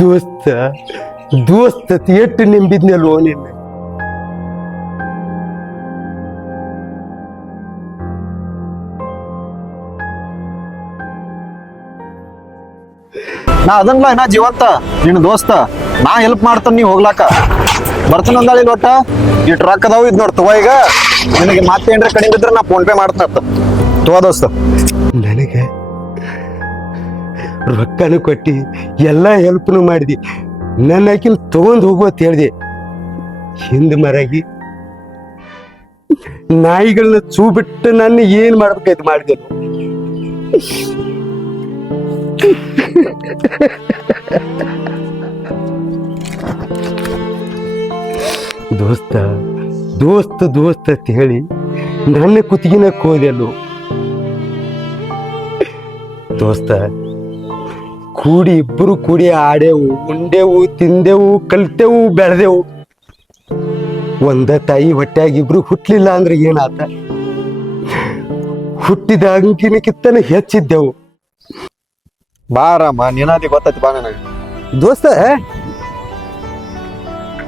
ದೋಸ್ತ ದೋಸ್ತ ಎಷ್ಟು ನಿಂಬಿದ್ನಲ್ವೋ ನಿನ್ನ. ನಾ ಅದನ್ಲ ನಾ ಜೀವಂತ ನಿನ್ನ ದೋಸ್ತ, ನಾ ಹೆಲ್ಪ್ ಮಾಡ್ತಾನ ನೀ ಹೋಗ್ಲಾಕ ಬರ್ತಾನ ಅಂದಾಳಿ. ಒಟ್ಟ ಈ ಟ್ರಕ್ ಅದಾವ, ಇದ್ ನೋಡ್ ತಗೋ. ಈಗ ನಿನಗೆ ಮತ್ತೇನ್ರ ಕಡಿಮೆ ಇದ್ರೆ ನಾ ಫೋನ್ ಪೇ ಮಾಡ್ತಾ ತಗೋ ದೋಸ್ತ. ನನಗೆ ರೊಕ್ಕನು ಕೊಟ್ಟಿ ಎಲ್ಲ ಹೆಲ್ಪ್ನು ಮಾಡಿದಿ. ನನ್ನ ಆಕಿನ ತಗೊಂಡು ಹೋಗುವತ್ ಹೇಳ್ದೆ. ಹಿಂದ್ ಮರಾಗಿ ನಾಯಿಗಳನ್ನ ಚೂ ಬಿಟ್ಟು ನನ್ನ ಏನ್ ಮಾಡ್ಬೇಕಾಯ್ತು ಮಾಡಿದೆ. ದೋಸ್ತ ದೋಸ್ತ ದೋಸ್ತ ಅಂತ ಹೇಳಿ ನನ್ನ ಕುತ್ತಿಗಿನ ಕೋದೆಲ್ಲೋ. ದೋಸ್ತ ಇಬ್ಬರು ಕೂಡಿ ಆಡೆವು, ಉಂಡೆವು, ತಿಂದೆವು, ಕಲ್ತೆವು, ಬೆಳೆದೆವು. ಒಂದ ತಾಯಿ ಹೊಟ್ಟೆಯಾಗಿ ಇಬ್ರು ಹುಟ್ಲಿಲ್ಲ ಅಂದ್ರೆ ಏನಾತ? ಹುಟ್ಟಿದ ಅಂಕಿನಕ್ಕಿಂತನ ಹೆಚ್ಚಿದ್ದೆವು. ಬಾರಮ್ಮ, ನೀನಾದಿ ಗೊತ್ತೈತಿ ಬಾ ನನಗೆ. ದೋಸ್ತ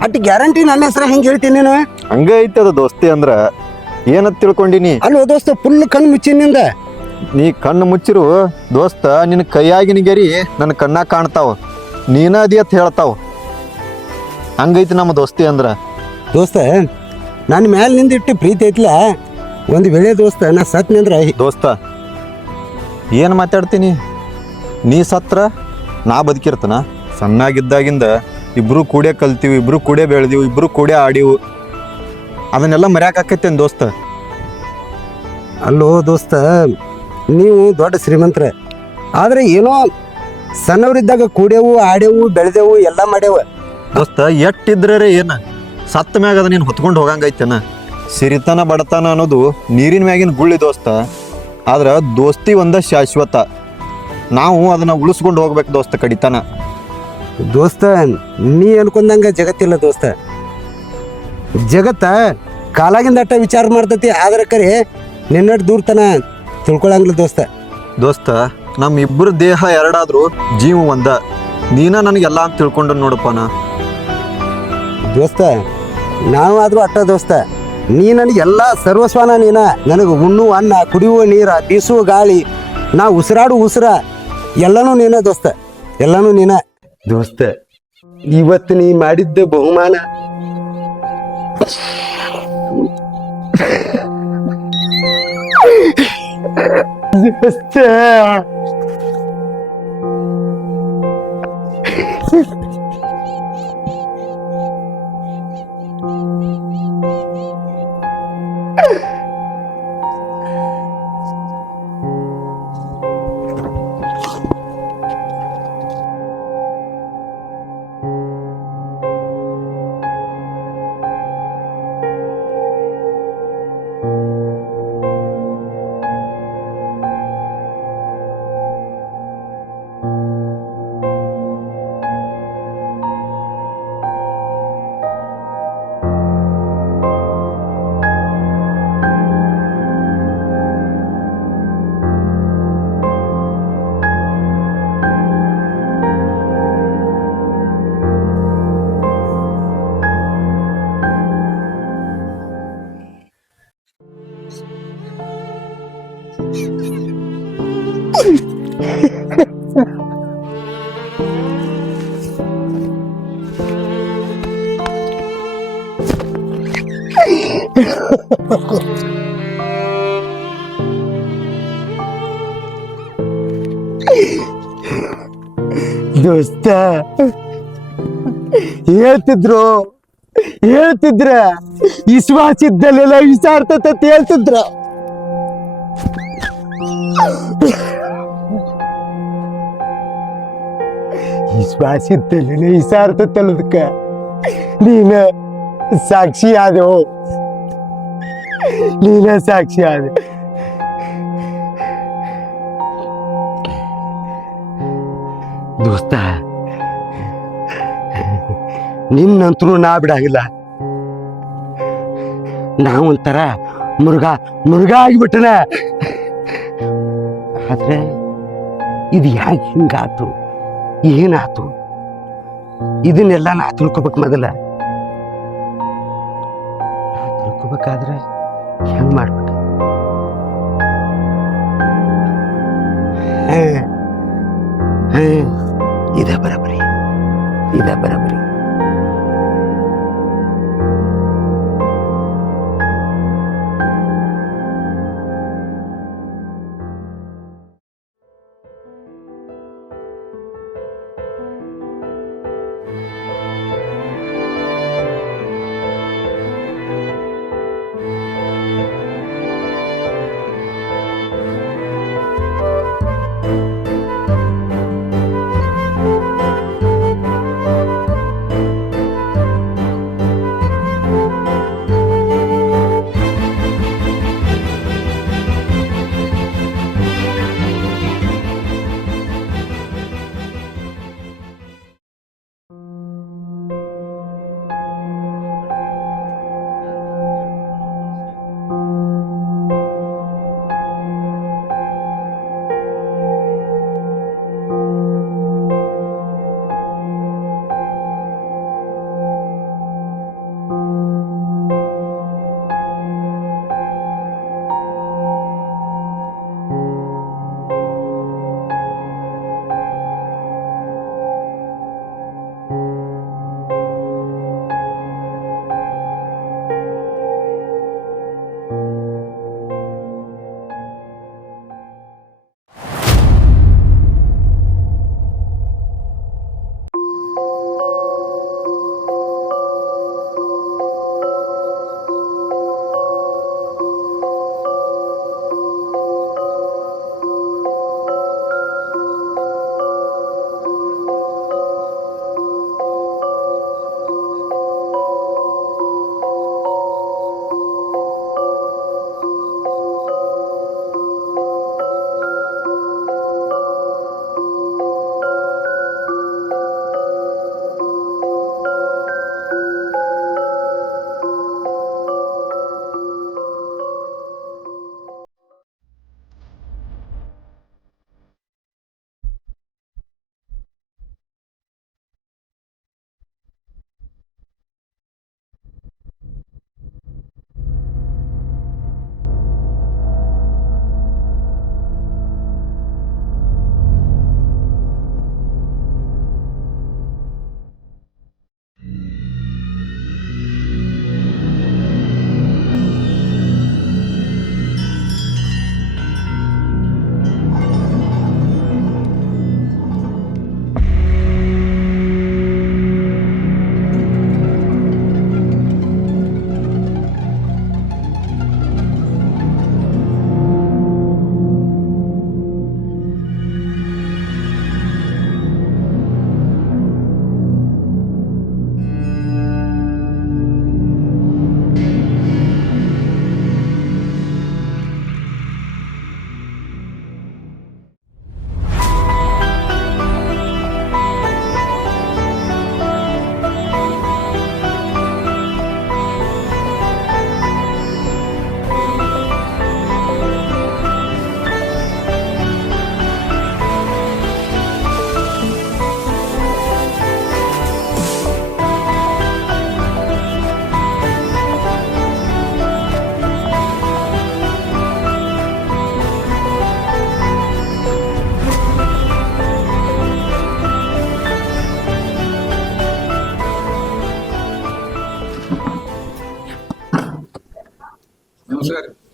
ಅಟ್ ಗ್ಯಾರಂಟಿ ನನ್ನ ಹೆಸರು ಹೆಂಗ್ ಹೇಳ್ತೀನಿ ನೀನು? ಹಂಗ ಐತಿ ಅದು ದೋಸ್ತಿ ಅಂದ್ರ. ಏನಂತ ತಿಳ್ಕೊಂಡಿನಿ? ಅಲ್ವ ದೋಸ್ತ, ಫುಲ್ ಕಣ್ಣು ಮುಚ್ಚಿನಿಂದ. ನೀ ಕಣ್ಣು ಮುಚ್ಚಿರು ದೋಸ್ತ, ನಿನ್ನ ಕೈಯಾಗಿನ ಗೆರಿ ನನ್ನ ಕಣ್ಣಾಗ ಕಾಣ್ತಾವ. ನೀನ ಅದಿ ಅಂತ ಹೇಳ್ತಾವ. ಹಂಗೈತಿ ನಮ್ಮ ದೋಸ್ತಿ ಅಂದ್ರ. ದೋಸ್ತ ನನ್ನ ಮ್ಯಾಲ ನಿಂದ ಇಟ್ಟು ಪ್ರೀತಿ ಐತ್ಲ, ಒಂದು ವೇಳೆ ದೋಸ್ತ ನಾ ಸತ್ ನಿಂದ್ರ. ದೋಸ್ತ ಏನು ಮಾತಾಡ್ತೀನಿ? ನೀ ಸತ್ರ ನಾ ಬದುಕಿರ್ತನ. ಸಣ್ಣಾಗಿದ್ದಾಗಿಂದ ಇಬ್ರು ಕೂಡೇ ಕಲ್ತೀವಿ, ಇಬ್ರು ಕೂಡೇ ಬೆಳೆದೀವಿ, ಇಬ್ರು ಕೂಡೇ ಆಡಿವು. ಅದನ್ನೆಲ್ಲ ಮರ್ಯಾಕಾಕೈತೇನು ದೋಸ್ತ? ಅಲ್ಲೋ ದೋಸ್ತ, ನೀವು ದೊಡ್ಡ ಶ್ರೀಮಂತರ, ಆದ್ರೆ ಏನೋ ಸಣ್ಣವರಿದ್ದಾಗ ಕೂಡೆವು, ಆಡೆವು, ಬೆಳೆದೆವು, ಎಲ್ಲ ಮಾಡ್ಯಾವ. ದೋಸ್ತ ಎಟ್ಟಿದ್ರೆ ಏನ, ಸತ್ತ ಮ್ಯಾಗ ಅದ ನೀನು ಹೊತ್ಕೊಂಡು ಹೋಗಂಗೈತೇನ? ಸಿರಿತನ ಬಡತನ ಅನ್ನೋದು ನೀರಿನ ಮ್ಯಾಗಿನ ಗುಳ್ಳಿ ದೋಸ್ತ. ಆದ್ರೆ ದೋಸ್ತಿ ಒಂದ ಶಾಶ್ವತ. ನಾವು ಅದನ್ನ ಉಳಿಸ್ಕೊಂಡು ಹೋಗ್ಬೇಕು ದೋಸ್ತ ಕಡಿತನ. ದೋಸ್ತ ನೀ ಅನ್ಕೊಂಡಂಗ ಜಗತ್ತಿಲ್ಲ ದೋಸ್ತ. ಜಗತ್ತ ಕಾಲಾಗಿಂದ ಅಟ್ಟ ವಿಚಾರ ಮಾಡ್ತತಿ, ಆದ್ರೆ ಕರೆ ನಿನ್ನಟ್ ದೂರ್ತನ ತಿಳ್ಕೊಳಂಗಿಲ್ಲ ದೋಸ್ತ. ದೋಸ್ತ ನಮ್ಮ ಇಬ್ಬರು ದೇಹ ಎರಡಾದ್ರು ಜೀವ ಒಂದ. ನೀನ ನನಗೆಲ್ಲ ಅಂತ ತಿಳ್ಕೊಂಡು ನೋಡಪ್ಪನ. ದೋಸ್ತ ನಾವಾದ್ರೂ ಅಟ್ಟ ದೋಸ್ತ. ನೀ ನನಗೆಲ್ಲ ಸರ್ವಸ್ವಾನ. ನೀನ ನನಗೆ ಉಣ್ಣುವ ಅನ್ನ, ಕುಡಿಯುವ ನೀರ, ಬೀಸುವ ಗಾಳಿ, ನಾ ಉಸಿರಾಡು ಉಸಿರ ಎಲ್ಲನೂ ನೀನ ದೋಸ್ತ, ಎಲ್ಲನೂ ನೀನ. ದೋಸ್ತ ಇವತ್ತು ನೀ ಮಾಡಿದ್ದ ಬಹುಮಾನ ದೋಸ್ತ ದೋಸ್ತ ಹೇಳ್ತಿದ್ರ ವಿಶ್ವಾಸ ಇದ್ದಲ್ಲೆಲ್ಲ ವಿಚಾರ್ತತ ಹೇಳ್ತಿದ್ರ. ವಿಶ್ವಾಸ ಇತ್ತಲ್ಲ ಇಸಾರ್ತಲ್ಲದಕ್ಕ ನೀನ ಸಾಕ್ಷಿ ಆದೋ ನೀನ ಸಾಕ್ಷಿ ಆದ ದೋಸ್ತ ನಿನ್ನಂತರೂ ನಾ ಬಿಡಾಗಿಲ್ಲ ನಾವೊಂಥರ ಮುರುಘ ಆಗಿಬಿಟ್ಟನ ಆದ್ರೆ ಇದು ಯಾಕೆ ಹಿಂಗಾತು ಏನಾತು ಇದನ್ನೆಲ್ಲ ನಾ ತಿಳ್ಕೊಬೇಕು ಮೊದಲ ತಿಳ್ಕೊಬೇಕಾದ್ರೆ ಹೆಂಗ್ ಮಾಡ್ಬೇಕು ಇದ ಬರಬರಿ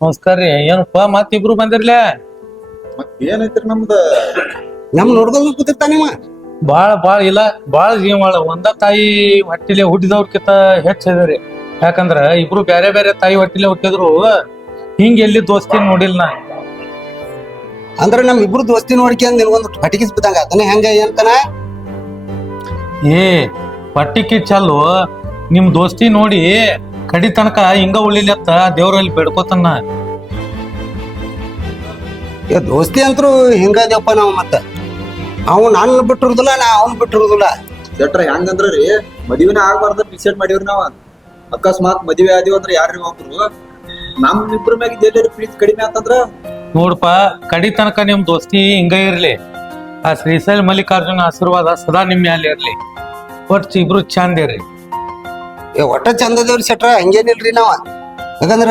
ನಮಸ್ಕಾರ ರೀ. ಏನಪ್ಪ ಮತ್ತಿಬ್ರು ಬಂದಿರ್ಲೆ? ಏನೈತ್ರಿ ನಮ್ದ ನಮ್ ನೋಡ್ಕೊಂಡ್ ಕೂತಿರ್ತಾನಿವ. ಬಾಳ ಇಲ್ಲ ಬಾಳ ಜೀವಾಳ ಒಂದ ತಾಯಿ ಹೊಟ್ಟಿಲೆ ಹುಟ್ಟಿದವ್ರಕಿಂತ ಹೆಚ್ಚಿದ್ರಿ. ಯಾಕಂದ್ರ ಇಬ್ರು ಬ್ಯಾರೆ ಬ್ಯಾರೆ ತಾಯಿ ಹೊಟ್ಟಿಲೆ ಹುಟ್ಟಿದ್ರು ಹಿಂಗ ಎಲ್ಲಿ ದೋಸ್ತಿ ನೋಡಿಲ್ ನಾ. ಅಂದ್ರ ನಮ್ ಇಬ್ರು ದೋಸ್ತಿ ನೋಡ್ಕೊಂಡ್ ನಿನ್ಗೊಂದು ಪಟಿಕಿಸ್ ಬಿದ್ದಂಗ ಅದನ್ನ ಹೆಂಗ ಅಂತನ ಏ ಪಟ್ಟಿ ಕಿಚ್ಚಲ್ಲು ನಿಮ್ ದೋಸ್ತಿ ನೋಡಿ ಕಡಿ ತನಕ ಹಿಂಗ ಉಳಿಲತ್ತ ದೇವ್ರಲ್ಲಿ ಬೇಡ್ಕೋತನ್ನ. ದೋಸ್ತಿ ಅಂತರೂ ಹಿಂಗದೇವಪ್ಪ ನಾವು ಮತ್ತೆ ಅವ್ ನನ್ನ ಬಿಟ್ಟಿರುದಿಲ್ಲ ನಾ ಅವ್ನ್ ಬಿಟ್ಟಿರುದಿಲ್ಲ. ಶೆಟ್ರ ಹೆಂಗಂದ್ರ ರೀ ಮದುವೆನ ಆಗ್ಬಾರ್ದ ಡಿಸೈಡ್ ಮಾಡಿವ್ರಿ ನಾವ. ಅಕಸ್ಮಾತ್ ಮದುವೆ ಆದಿವ ಅಂದ್ರ ಯಾರ್ರಿ ಒಬ್ರು ನಮ್ ಇಬ್ರ ಮ್ಯಾಗ ಎಲ್ಲರೂ ಪ್ರೀತಿ ಕಡಿಮೆ ಆತಂದ್ರ ನೋಡ್ಪ ಕಡಿ ತನಕ ನಿಮ್ ದೋಸ್ತಿ ಹಿಂಗ ಇರ್ಲಿ. ಆ ಶ್ರೀಶೈಲ ಮಲ್ಲಿಕಾರ್ಜುನ ಆಶೀರ್ವಾದ ಸದಾ ನಿಮ್ ಮ್ಯಾಲ ಇರ್ಲಿ. ಒಟ್ಟು ಇಬ್ರು ಚಂದ ಇರ್ರಿ. ಒಟ್ಟ ಚಂದದೇವ್ರಿ ಶೆಟ್ರ, ಹಂಗೇನಿಲ್ರಿ ನಾವ. ಯಾಕಂದ್ರ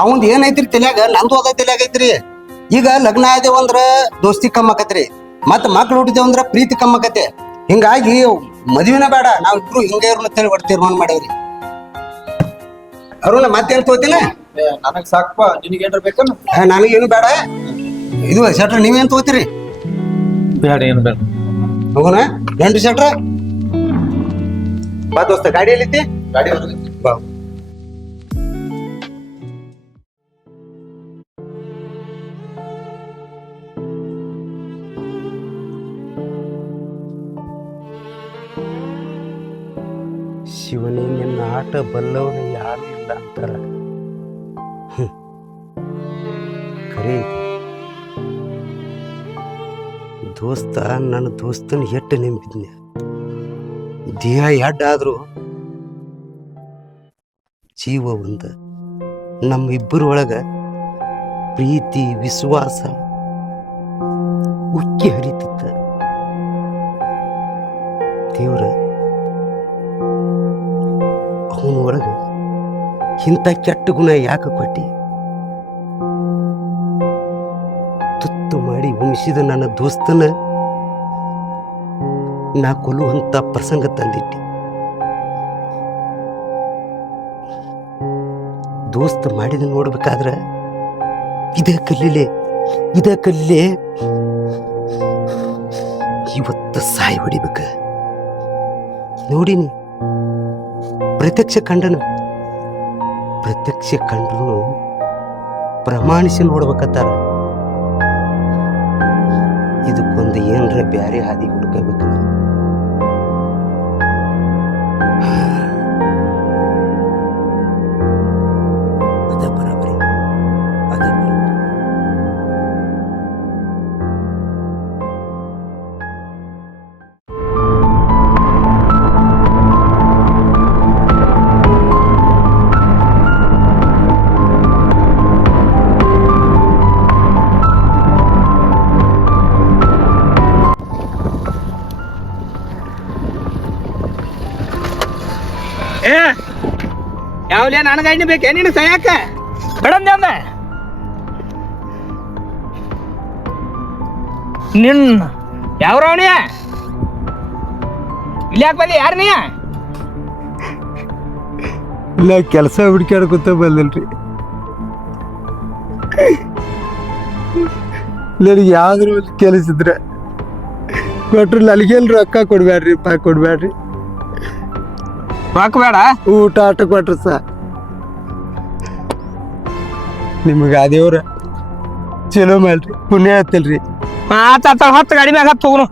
ಅವಂದ್ ಏನೈತ್ರಿ ತಲ್ಯಾಗ ನಂದು ಅದ ತಲ್ಯಾಗ ಐತ್ರಿ. ಈಗ ಲಗ್ನ ಆದೇವಂದ್ರ ದೋಸ್ತಿ ಕಮ್ಮ ಆಕತ್ರಿ, ಮತ್ ಮಕ್ಳು ಹುಟ್ಟಿದೇವಂದ್ರ ಪ್ರೀತಿ ಕಮ್ಮ ಆಕತೆ. ಹಿಂಗಾಗಿ ಮದ್ವಿನ ಬೇಡ, ನಾವಿಬ್ರು ಹಿಂಗ ಇರೋಣ ಅಂತೇಳಿ ಒಟ್ಟು ತೀರ್ಮಾನ ಮಾಡೇವ್ರಿ. ಅರುಣ ಮತ್ತೇನ್ ತಗೋತಿಲ್ಲ? ನನಗ್ ಸಾಕಪ್ಪ, ನಿನಗೇನ್ರ ಬೇಕನ್ನ? ನನಗೇನು ಬೇಡ. ಇದು ಶೆಟ್ರ ನೀವೇನ್ ತಗೋತೀರಿ? ಬೇಡ ಏನ್ ಬೇಡ. ಹೋಗೋಣ ಏನ್ರಿ ಶೆಟ್ರ? ಬಾ ದೋಸ್ತ, ಗಾಡಿ ಎಲ್ಲಿತಿ? ಗಾಡಿ ಹೊರಗೆ ಬಾ. ಶಿವನೇ ನಿನ್ನ ಆಟ ಬಲ್ಲವನು ಯಾರು ಇಲ್ಲ ಅಂತಾರ. ಖರೆ ದೋಸ್ತ ನನ್ನ ದೋಸ್ತನ ಎಟ್ಟು ನೆಂಬಿದ್ನ. ದೇಹ ಎಡ್ಡಾದ್ರೂ ಜೀವ ಒಂದ. ನಮ್ಮ ಇಬ್ಬರೊಳಗ ಪ್ರೀತಿ ವಿಶ್ವಾಸ ಉಕ್ಕಿ ಹರಿತಿತ್ತ. ದೇವ್ರ ಅವನೊಳಗ ಇಂಥ ಕೆಟ್ಟ ಗುಣ ಯಾಕೆ ಕೊಟ್ಟಿ? ತುತ್ತು ಮಾಡಿ ಉಣಿಸಿದ ನನ್ನ ದೋಸ್ತನ ನಾ ಕೊಲ್ಲುವಂತ ಪ್ರಸಂಗ ತಂದಿಟ್ಟಿ. ದೋಸ್ತ ಮಾಡಿದ ನೋಡ್ಬೇಕಾದ್ರ ಇದೇ ಕಲ್ಲಿಲೆ ಇವತ್ತು ಸಾಯಿ ಹೊಡಿಬೇಕ. ನೋಡಿನಿ, ಪ್ರತ್ಯಕ್ಷ ಕಂಡನು ಪ್ರಮಾಣಿಸಿ ನೋಡ್ಬೇಕತ್ತಾರ. ಇದಕ್ಕೊಂದು ಏನರ ಬ್ಯಾರೆ ಹಾದಿ ಹುಡುಕಬೇಕು. ಅದ ಬರಬರಿ ಅದ ಬರಬರಿ. ಯಾವ್ಲೇ ನನ್ನ ಗಾಡಿನ ಬೇಕೇ ನೀನು ಸಯಾಕ ಬೇಡಂದೆ ಅಂದ ನಿನ್ ಯಾವ್ರವನಿಯ ಇಲ್ಲಿ ಯಾಕೆ ಬಂದಿ? ಯಾರು ನೀಯ? ಇಲ್ಲ, ಕೆಲಸ ಹುಡುಕ್ಯಾಡ್ಕೊತ ಬಂದಲ್ರಿ. ನನಗೆ ಯಾವ್ದ್ರ ಒಂದು ಕೆಲಸ ಇದ್ರೆ ಕೊಟ್ರು ನನಗೇನು ರೊಕ್ಕ ಕೊಡ್ಬೇಡ್ರಿ. ರೊಕ್ಕ ಬೇಡ, ಊಟ ಆಟ ಕೊಟ್ರು ಸಾ. ನಿಮಗೆ ಅದೇವ್ರ ಚಲೋ ಮಾಡ್ರಿ, ಪುಣ್ಯ ಹತ್ತಲ್ರಿ. ಆತ 10 ಗಾಡಿ ಮ್ಯಾಗ ಹತ್ತು ಹೋಗುನು.